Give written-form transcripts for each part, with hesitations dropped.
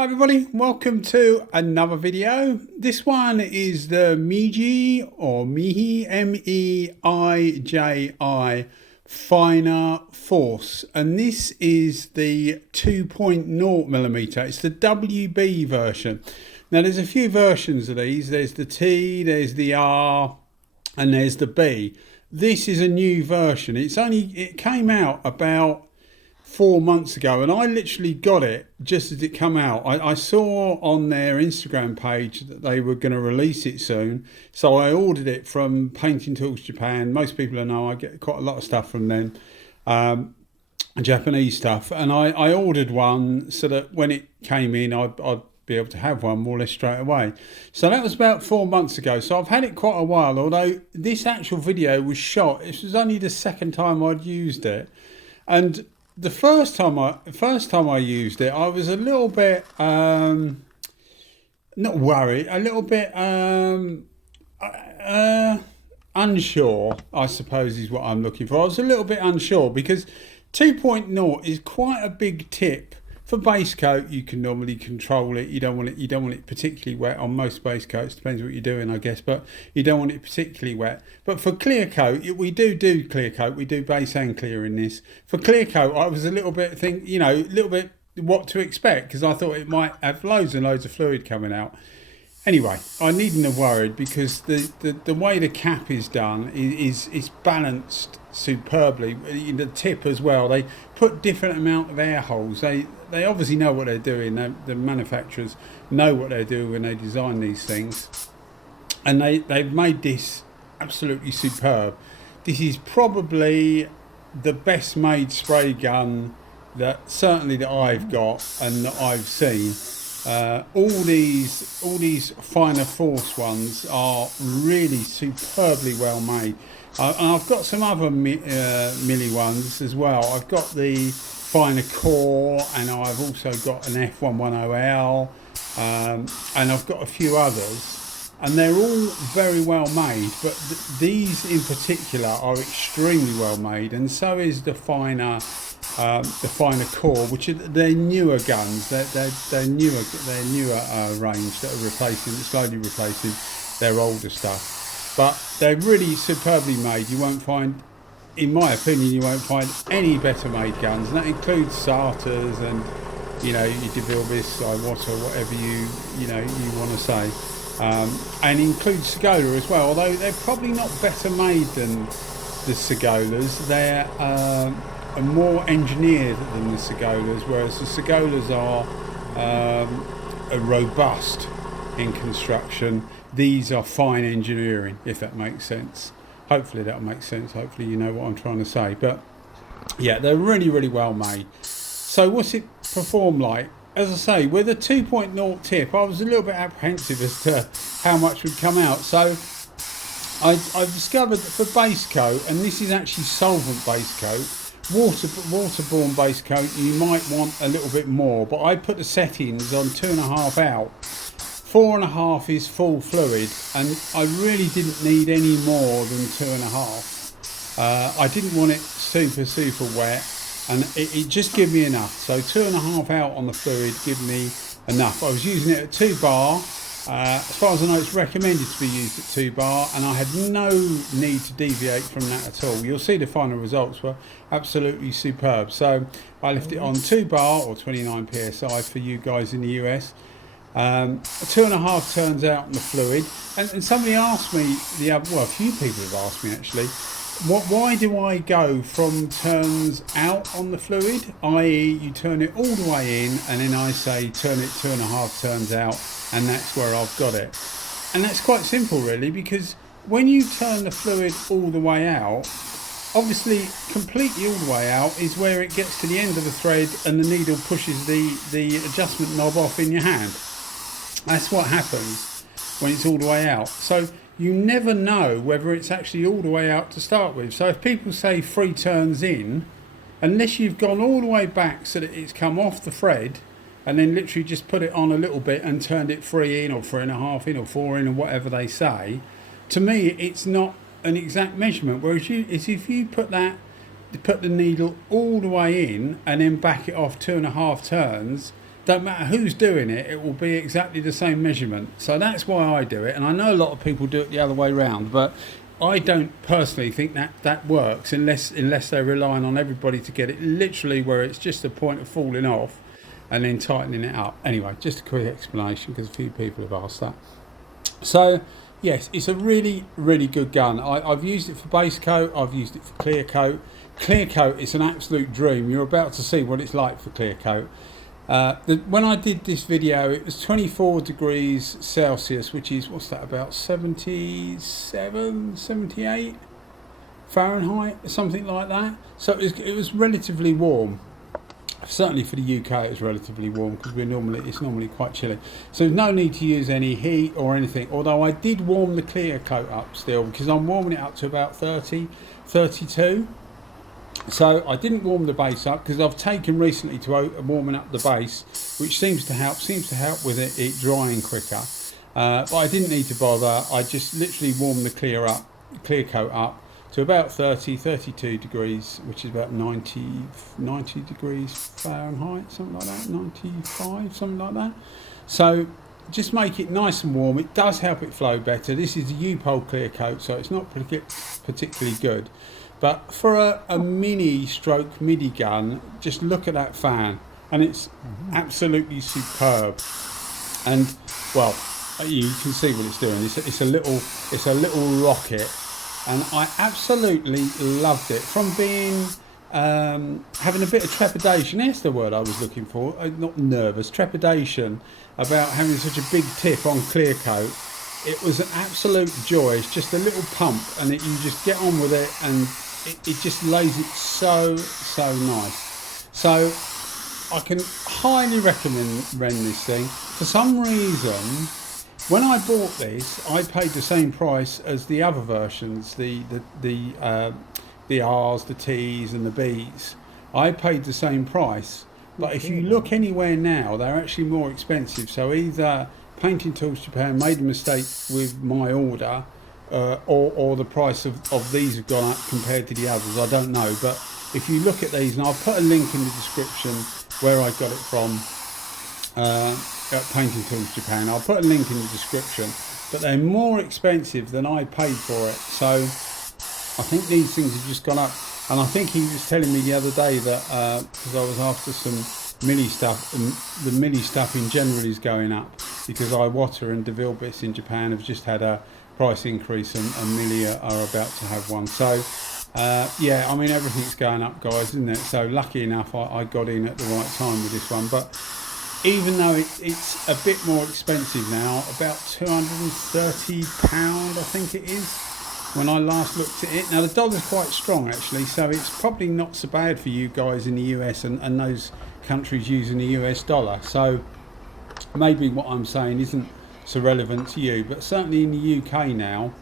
Hi everybody, welcome to another video. This one is the Meiji or Meiji, M-E-I-J-I Finer Force, and this is the 2.0mm. It's the WB version. Now there's a few versions of these. There's the T, there's the R, and there's the B. This is a new version. It came out about 4 months ago, and I literally got it just as it come out. I saw on their Instagram page that they were going to release it soon, so I ordered it from Painting Tools Japan. Most people know I get quite a lot of stuff from them, Japanese stuff, and I ordered one so that when it came in I'd be able to have one more or less straight away. So that was about 4 months ago, so I've had it quite a while, although this actual video was shot. This was only the second time I'd used it, and the first time I used it, I was a little bit not worried, a little bit unsure, I suppose is what I'm looking for. I was a little bit unsure because 2.0 is quite a big tip. For base coat, you can normally control it. You don't want it particularly wet on most base coats. Depends what you're doing, I guess, but you don't want it particularly wet. But for clear coat, we do clear coat. We do base and clear in this. For clear coat, I was a little bit what to expect, because I thought it might have loads and loads of fluid coming out. Anyway, I needn't have worried, because the way the cap is done is balanced superbly. The tip as well, they put different amount of air holes. They obviously know what they're doing. The manufacturers know what they're doing when they design these things, and they've made this absolutely superb. This is probably the best made spray gun that I've got and that I've seen. All these Finer Force ones are really superbly well made. And I've got some other milli ones as well. I've got the Finer Core, and I've also got an F110L, and I've got a few others, and they're all very well made, but these in particular are extremely well made, and so is the Finer Core, which are their newer guns. They're newer range that are slowly replacing their older stuff. But they're really superbly made. You won't find, in my opinion, any better made guns, and that includes Sartors and your DeVilbiss, Iwata, whatever you want to say, and includes Sagola as well. Although they're probably not better made than the Sagolas, they're more engineered than the Sagolas, whereas the Sagolas are robust in construction. These are fine engineering, if that makes sense. Hopefully that'll make sense. Hopefully you know what I'm trying to say. But yeah, they're really, really well made. So what's it perform like? As I say, with a 2.0 tip, I was a little bit apprehensive as to how much would come out. So I discovered that for base coat, and this is actually solvent base coat, waterborne base coat, you might want a little bit more, but I put the settings on 2.5 out. 4.5 is full fluid, and I really didn't need any more than 2.5. I didn't want it super wet, and it just gave me enough. So 2.5 out on the fluid give me enough. I was using it at 2 bar. As far as I know, it's recommended to be used at 2 bar, and I had no need to deviate from that at all. You'll see the final results were absolutely superb. So I left it on 2 bar or 29 psi for you guys in the US. 2.5 turns out in the fluid, and somebody asked me a few people have asked me actually, why do I go from turns out on the fluid, i.e. you turn it all the way in, and then I say turn it 2.5 turns out, and that's where I've got it. And that's quite simple really, because when you turn the fluid all the way out, obviously completely all the way out is where it gets to the end of the thread and the needle pushes the adjustment knob off in your hand. That's what happens when it's all the way out. So you never know whether it's actually all the way out to start with. So if people say 3 turns in, unless you've gone all the way back so that it's come off the thread and then literally just put it on a little bit and turned it 3 in or 3.5 in or 4 in or whatever they say, to me it's not an exact measurement. Whereas if you put the needle all the way in and then back it off 2.5 turns, don't matter who's doing it, it will be exactly the same measurement. So that's why I do it, and I know a lot of people do it the other way round, but I don't personally think that works unless they're relying on everybody to get it literally where it's just a point of falling off and then tightening it up. Anyway, just a quick explanation because a few people have asked that. So yes, it's a really, really good gun. I've used it for base coat, I've used it for clear coat. Clear coat is an absolute dream. You're about to see what it's like for clear coat. When I did this video, it was 24 degrees Celsius, which is, what's that, about 77, 78 Fahrenheit, something like that. So it was relatively warm. Certainly for the UK, it was relatively warm because it's normally quite chilly. So there's no need to use any heat or anything. Although I did warm the clear coat up still because I'm warming it up to about 30, 32. So I didn't warm the base up because I've taken recently to warming up the base, which seems to help with it drying quicker. But I didn't need to bother. I just literally warmed the clear coat up to about 30, 32 degrees, which is about 90 degrees Fahrenheit, something like that, 95, something like that. So just make it nice and warm. It does help it flow better. This is a U-pole clear coat, so it's not particularly good. But for a mini stroke MIDI gun, just look at that fan, and it's absolutely superb. And well, you can see what it's doing. It's a little rocket, and I absolutely loved it. From being having a bit of trepidation, that's the word I was looking for. Not nervous, trepidation about having such a big tip on clear coat. It was an absolute joy. It's just a little pump, and you just get on with it, and it just lays it so nice. So I can highly recommend this thing. For some reason, when I bought this, I paid the same price as the other versions, the R's, the T's and the B's. I paid the same price, but if you look anywhere now, they're actually more expensive. So either Painting Tools Japan made a mistake with my order, or the price of these have gone up compared to the others. I don't know, but if you look at these, and I'll put a link in the description where I got it from at Painting Tools Japan. I'll put a link in the description, but they're more expensive than I paid for it. So I think these things have just gone up. And I think he was telling me the other day that because I was after some milli stuff, and the milli stuff in general is going up because Iwata and DeVille bits in Japan have just had a price increase, and milli are about to have one. So yeah, I mean, everything's going up, guys, isn't it? So lucky enough I got in at the right time with this one. But even though it's a bit more expensive now, about £230 I think it is when I last looked at it. Now the dollar's quite strong actually, so it's probably not so bad for you guys in the US and those countries using the US dollar. So maybe what I'm saying isn't so relevant to you, but certainly in the UK now,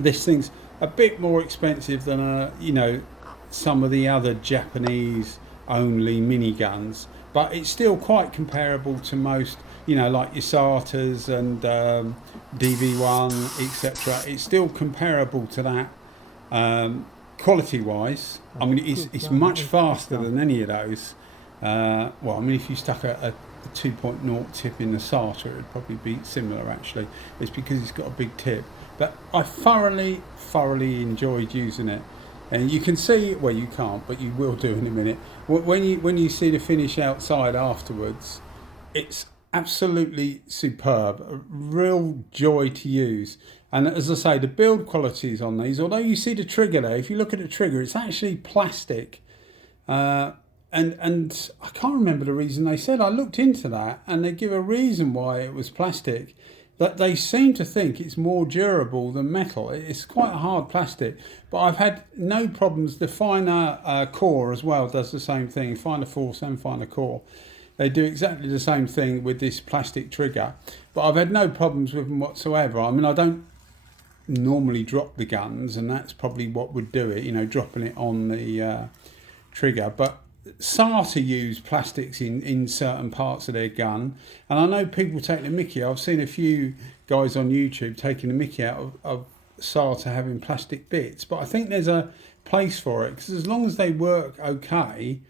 this thing's a bit more expensive than some of the other Japanese only miniguns, but it's still quite comparable to most, like your SATAs and DV1, etc. It's still comparable to that quality wise. I mean, it's much faster than any of those. Well, I mean, if you stuck a 2.0 tip in the SATA, it would probably be similar actually. It's because it's got a big tip. But I thoroughly enjoyed using it. And you can see, well, you can't, but you will do in a minute. When you see the finish outside afterwards, it's absolutely superb. A real joy to use. And as I say, the build qualities on these, although you see the trigger there, if you look at the trigger, it's actually plastic. And I can't remember the reason they said. I looked into that, and they give a reason why it was plastic. That they seem to think it's more durable than metal. It's quite a hard plastic, but I've had no problems. The Finer Core as well does the same thing. Finer Force and Finer Core, they do exactly the same thing with this plastic trigger. But I've had no problems with them whatsoever. I mean, I don't normally drop the guns, and that's probably what would do it. Dropping it on the trigger, but SATA use plastics in certain parts of their gun, and I know people take the mickey. I've seen a few guys on YouTube taking the mickey out of SATA having plastic bits, but I think there's a place for it, because as long as they work okay,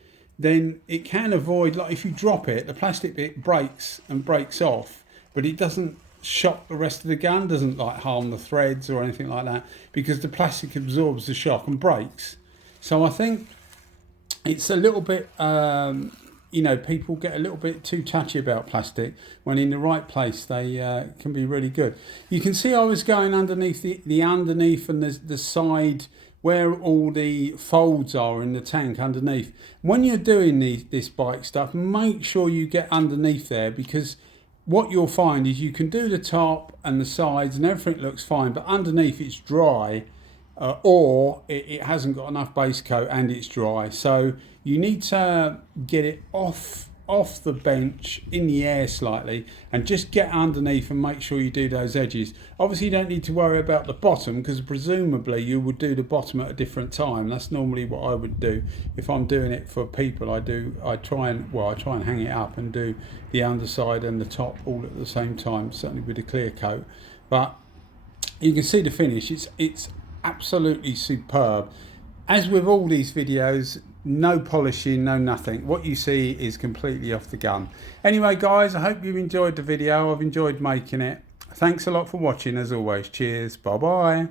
then it can avoid, like if you drop it, the plastic bit breaks and breaks off, but it doesn't shock the rest of the gun, doesn't like harm the threads or anything like that, because the plastic absorbs the shock and breaks. So I think it's a little bit, you know, people get a little bit too touchy about plastic, when in the right place they can be really good. You can see I was going underneath the underneath and the side where all the folds are in the tank underneath. When you're doing this bike stuff, make sure you get underneath there, because what you'll find is you can do the top and the sides and everything looks fine, but underneath it's dry, or it hasn't got enough base coat and it's dry. So you need to get it off the bench in the air slightly and just get underneath and make sure you do those edges. Obviously you don't need to worry about the bottom, because presumably you would do the bottom at a different time. That's normally what I would do if I'm doing it for people. I try and hang it up and do the underside and the top all at the same time, certainly with a clear coat. But you can see the finish, it's absolutely superb. As with all these videos, no polishing, no nothing. What you see is completely off the gun. Anyway guys, I hope you enjoyed the video. I've enjoyed making it. Thanks a lot for watching as always. Cheers, bye bye.